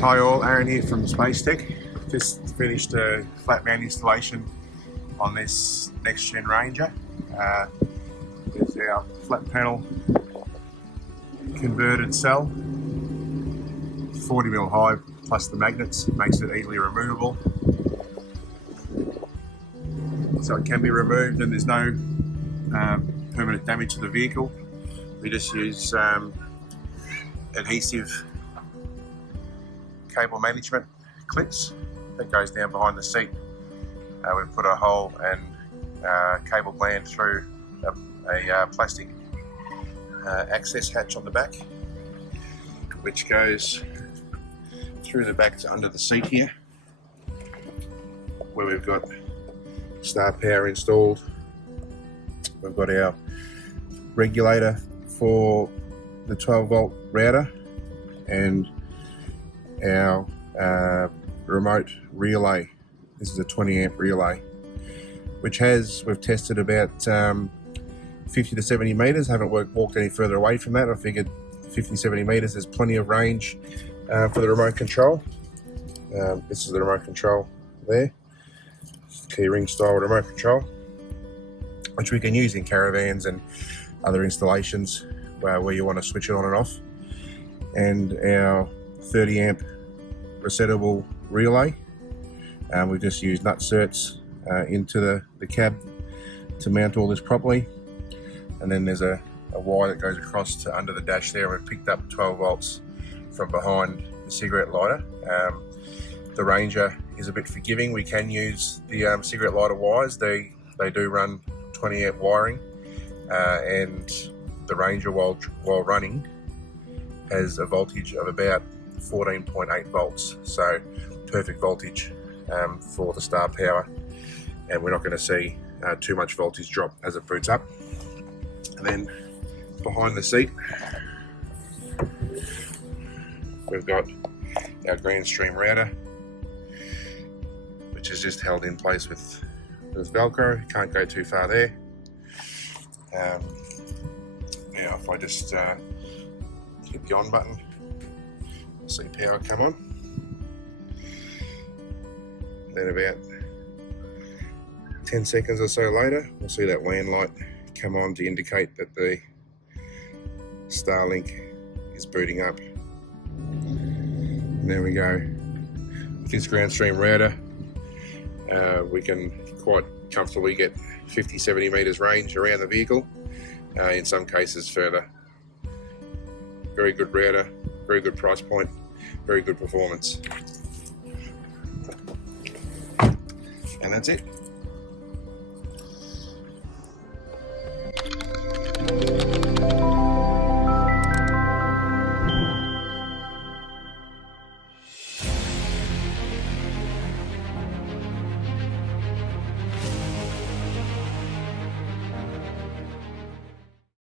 Hi all, Aaron here from SpaceTek. Just finished a flat mount installation on this next gen Ranger. There's our flat panel converted cell, 40mm high plus the magnets, makes it easily removable. So it can be removed and there's no permanent damage to the vehicle. We just use adhesive cable management clips that goes down behind the seat. We put a hole and cable gland through a plastic access hatch on the back, which goes through the back to under the seat here, where we've got star power installed. We've got our regulator for the 12-volt router and our remote relay. This is a 20-amp relay, which we've tested about 50 to 70 meters. Haven't walked any further away from that. I figured 50 70 meters is plenty of range for the remote control. This is the remote control there, key ring style remote control, which we can use in caravans and other installations where you want to switch it on and off. And our 30-amp resettable relay. We just use nut certs into the cab to mount all this properly. And then there's a wire that goes across to under the dash there. We've picked up 12 volts from behind the cigarette lighter. The Ranger is a bit forgiving. We can use the cigarette lighter wires. They do run 20-amp wiring, and the Ranger while running has a voltage of about 14.8 volts, so perfect voltage for the star power, and we're not going to see too much voltage drop as it boots up. And then behind the seat we've got our Grand Stream router, which is just held in place with Velcro. Can't go too far there. Now if I just hit the on button, see power come on. Then about 10 seconds or so later, we'll see that WAN light come on to indicate that the Starlink is booting up. And there we go. With this Grand Stream router, we can quite comfortably get 50-70 meters range around the vehicle, in some cases further. Very good router, very good price point, very good performance. And that's it.